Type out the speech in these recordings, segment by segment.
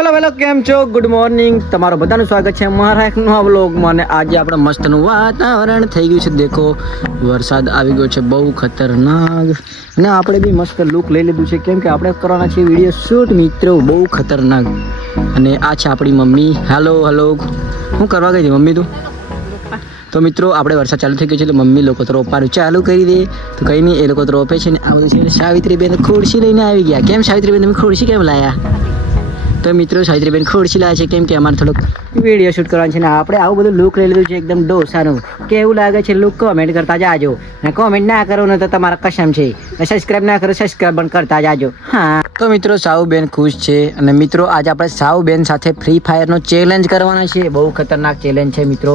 Hello કેમ છો? Good morning, તમારું બધાનું સ્વાગત છે મારા એક નવા વ્લોગમાં. અને આજે આપણે મસ્તનું વાતાવરણ થઈ ગયું છે. દેખો, વરસાદ આવી ગયો છે બહુ ખતરનાક. અને આપણે બી મસ્ત લુક લઈ લીધું છે, કેમ કે આપણે કરવાના છે વિડીયો શૂટ મિત્રો, બહુ ખતરનાક. અને આ છે આપણી મમ્મી. હેલો શું કરવા ગઈ હતી મમ્મી તું? તો મિત્રો આપણે વરસાદ ચાલુ થઈ ગયો છે એટલે મમ્મી લોકો તો રોપવાનું ચાલુ કરી દે. તો કંઈ નહીં, એ લોકો તો રોપે છે ને આ બધું છે. સાવિત્રીબેન ખુરશી લઈને આવી ગયા. કેમ સાવિત્રીબેન તમે ખુરશી કેમ લાયા? તો મિત્રો સાવિત્રીબેન ખુરશી લાવે છે કેમ કે અમારે થોડોક વિડીયો શૂટ કરવાનો છે ને આપણે આવું બધું લુક લઈ લીધું છે એકદમ ડોસાનું. કેવું લાગે છે લુક? કોમેન્ટ કરતા જાજો. અને કોમેન્ટ ના કરો ને તો તમારા કસમ છે. સબસ્ક્રાઇબ ના કરો, સબસ્ક્રાઇબ પણ કરતા જાજો. હા, તો મિત્રો સાવુબેન ખુશ છે. અને મિત્રો આજે આપણે સાવુબેન સાથે ફ્રી ફાયરનો ચેલેન્જ કરવાના છે. બહુ ખતરનાક ચેલેન્જ છે મિત્રો.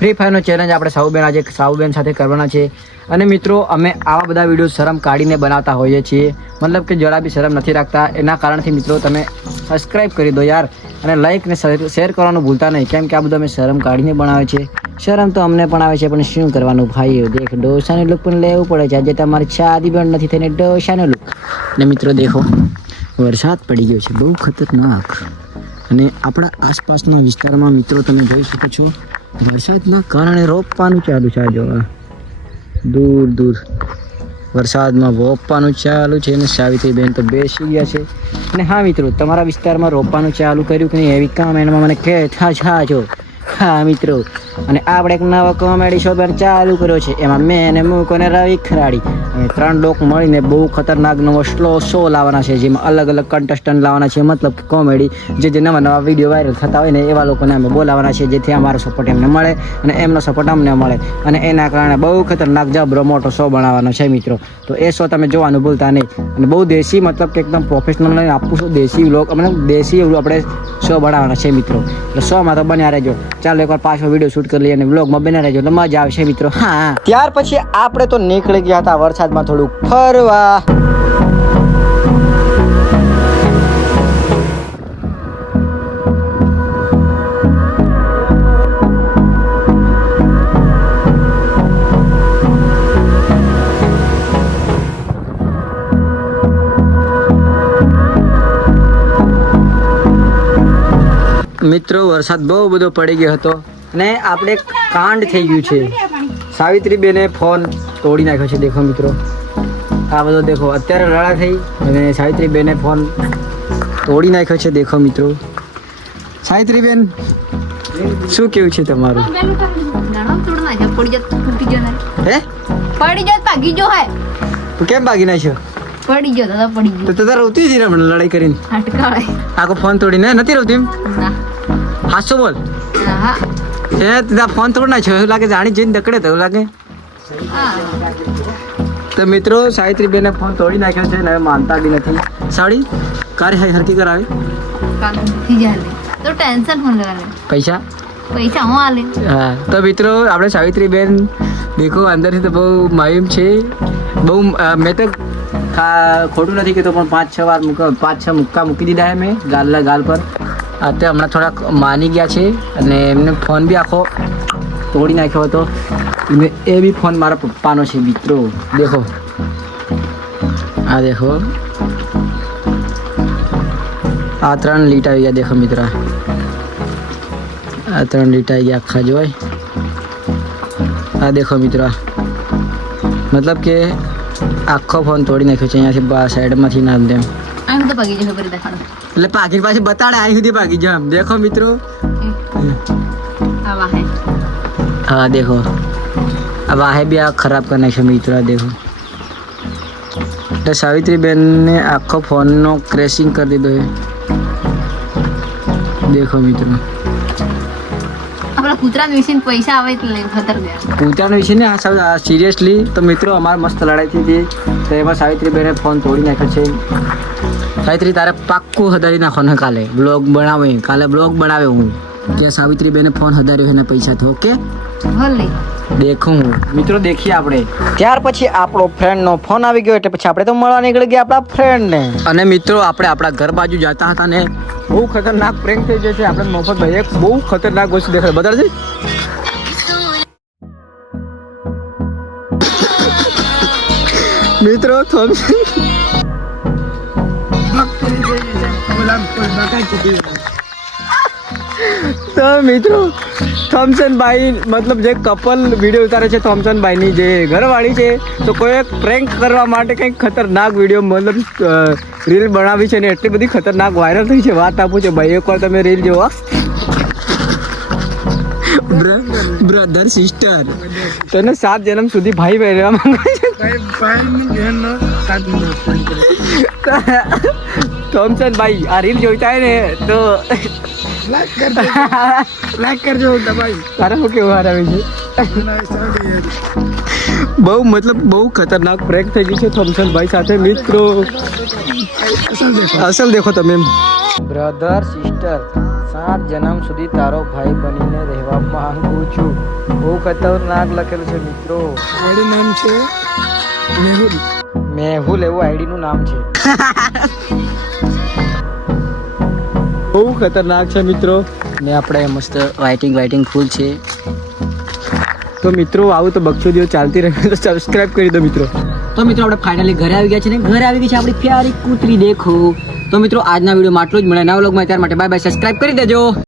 ફ્રી ફાયરનો ચેલેન્જ આપણે સાવુબેન સાથે કરવાના છે. અને મિત્રો અમે આવા બધા વિડીયો શરમ કાઢીને બનાવતા હોઈએ છીએ, મતલબ કે જરા બી શરમ નથી રાખતા. એના કારણથી મિત્રો તમે સબસ્ક્રાઈબ કરી દો યાર, અને લાઈક ને શેર કરવાનું ભૂલતા નહીં, કેમ કે આ બધું અમે શરમ કાઢીને બનાવે છે. શરમ તો અમને પણ આવે છે, પણ શું કરવાનું ભાઈ. દેખ, ડોસાનું લુક પણ લેવું પડે છે. આજે તમારી શાદી પણ નથી થઈને ડોસાનું લુક. ને મિત્રો દેખો, વરસાદ પડી ગયો છે બહુ ખતરનાક. અને આપણા આસપાસના વિસ્તારમાં મિત્રો તમે જોઈ શકો છો વરસાદના કારણે રોપવાનું ચાલુ છે. જો દૂર વરસાદમાં રોપવાનું ચાલુ છે. અને સાવિત્રીબેન તો બેસી ગયા છે. અને હા મિત્રો, તમારા વિસ્તારમાં રોપવાનું ચાલુ કર્યું કે નહીં એવી કમેન્ટમાં મને કહેતા જાજો. હા મિત્રો, અને આપણે એક નવો કોમેડી શો પણ ચાલુ કર્યો છે. એમાં મેં અને મૂકો અને રવિ ખરાડી અને 3 લોકો મળીને બહુ ખતરનાક નવો શો લાવવાના છે, જેમાં અલગ અલગ કન્ટેસ્ટન્ટ લાવવાના છે. મતલબ કે કોમેડી જે નવા વિડીયો વાયરલ થતા હોય ને એવા લોકોને અમે બોલાવવાના છે, જેથી અમારો સપોર્ટ એમને મળે અને એમનો સપોર્ટ અમને મળે. અને એના કારણે બહુ ખતરનાક જબરો મોટો શો બનાવવાનો છે મિત્રો. તો એ શો તમે જોવાનું ભૂલતા નહીં. અને બહુ દેશી, મતલબ કે એકદમ પ્રોફેશનલ લઈને આપું છું. દેશી વ્લોગ, મતલબ દેશી એવું આપણે શો બનાવવાના છે મિત્રો. એટલે શોમાં તો બન્યા રહેજો. ચાલો એકવાર પાછો વિડીયો શૂટ કરી લઈએ અને વ્લોગમાં બન્યા રહેજો, એટલે મજા આવશે મિત્રો. હા, ત્યાર પછી આપણે તો નીકળી ગયા હતા વરસાદમાં થોડુંક ફરવા. મિત્રો વરસાદ બહુ બધો પડી ગયો હતો અને આપણે કાંડ થઈ ગયું છે. સાવિત્રીબેને ફોન તોડી નાખ્યો છે. દેખો મિત્રો, આ બધો દેખો, અત્યારે રડા થઈ અને સાવિત્રીબેને ફોન તોડી નાખ્યો છે. દેખો મિત્રો, સાવિત્રીબેન શું કેવું છે તમારું? કેમ ભાગી નાખ્યો? પડી ગયો દાદા, પડી ગયો. તો તારે રોતી હતી ને હમણાં લડાઈ કરીને? આખો ફોન તોડીને નથી રોતી એમ? હાસો બોલ. એ તારા ફોન તોડ નાખ્યો એવું લાગે, જાણી જઈને દકડે તો એવું લાગે. તો મિત્રો સાવિત્રીબેને ફોન તોડી નાખ્યો છે ને હવે માનતા બી નથી. સાડી કારે હરકી કરાવી તો ટેન્શન હું લેવાને? પૈસા હું આલે. હા, તો મિત્રો આપણે સાવિત્રીબેન દેખો અંદરથી તો બહુ માયુમ છે. બહુ મેં તો ખોટું નથી કહેતો, પણ 5-6 વાર 5-6 મુક્કા મૂકી દીધા છે મેં ગાલ પર. અત્યારે હમણાં થોડાક માની ગયા છે. અને એમને ફોન બી આખો તોડી નાખ્યો હતો. એ બી ફોન મારા પપ્પાનો છે મિત્રો. દેખો, આ દેખો, આ 3 લીટ આવી ગયા. દેખો મિત્ર, આ 3 લીટ આવી ગયા આખા જોઈ. આ દેખો મિત્ર, મતલબ કે આખો ફોન તોડી નાખ્યો છે અહીંયાથી સાઈડમાંથી ના દેમ. એટલે પાકી પાછી બતાડે અહીં સુધી પાકી જામ. દેખો મિત્રો, હા દેખો, આ વાહે બી આ ખરાબ કરી નાખ્યો મિત્રો. આ દેખો, એટલે સાવિત્રીબેનને આખો ફોનનો ક્રેશિંગ કરી દીધો છે. દેખો મિત્રો, કૂતરાનું વિશે પૈસા આવે એટલે ખતરનાક. કૂતરાનું વિશે ને આ સિરિયસલી. તો મિત્રો અમારે મસ્ત લડાઈ થઈ હતી, તો એમાં સાવિત્રીબેને ફોન તોડી નાખ્યો છે. સાવિત્રી તારે પાક્કું હદારી નાખો ને કાલે બ્લોગ બનાવે હું કે સાવિત્રીબેને ફોન હદાર્યો એના પૈસાથી. ઓકે, દેખું મિત્રો, દેખીએ આપણે. ત્યાર પછી આપણો ફ્રેન્ડનો ફોન આવી ગયો એટલે પછી આપણે તો મળવા નીકળી ગયા આપણા ફ્રેન્ડને. અને મિત્રો આપણે આપણા ઘર બાજુ જતા હતા ને બહુ ખતરનાક પ્રેન્ક થઈ જાય છે. આપણે મફત ભાઈ એક બહુ ખતરનાક વસ્તુ દેખાય, બતાડજે. મિત્રો તો મિત્રો થોમસન ભાઈ મતલબ જે કપલ વિડીયો ઉતારે છે થોમસન ભાઈની જે ઘરવાળી છે તો કોઈ પ્રેન્ક કરવા માટે કંઈક ખતરનાક વિડીયો મતલબ રીલ બનાવી છે ને એટલી બધી ખતરનાક વાયરલ થઈ છે વાત આપું છે ભાઈ એકવાર તમે રીલ જોવો બ્રધર સિસ્ટર તને 7 જન્મ સુધી ભાઈ રહેવા માંગે છે થોમસન ભાઈ આ રીલ જોઈતા હોય ને તો લાઈક કરજો ભાઈ તારા શું કેવું હાર આવે છે બહુ મતલબ બહુ ખતરનાક પ્રેન્ક થઈ ગઈ છે થોમસન ભાઈ સાથે મિત્રો અસલ દેખો તમે બ્રધર સિસ્ટર 7 જન્મ સુધી તારો ભાઈ બનીને રહેવા માંગુ છું બહુ ખતરનાક લખેલું છે મિત્રો આઈડી નામ છે મેહુલ એવું આઈડી નું નામ છે બહુ ખતરનાક છે મિત્રો ને આપણે મસ્ત વાઇટિંગ ફૂલ છે તો મિત્રો આવું તો બક્ષુદીઓ ચાલતી રહે તો સબસ્ક્રાઇબ કરી દો મિત્રો તો મિત્રો આપણે ફાઇનલી ઘરે આવી ગયા છે ને ઘરે આવી ગઈ છે આપણી પ્યારી કૂતરી દેખો તો મિત્રો આજના વિડીયોમાં આટલું જ મળે નવા વ્લોગમાં ત્યાર માટે બાય બાય સબસ્ક્રાઇબ કરી દેજો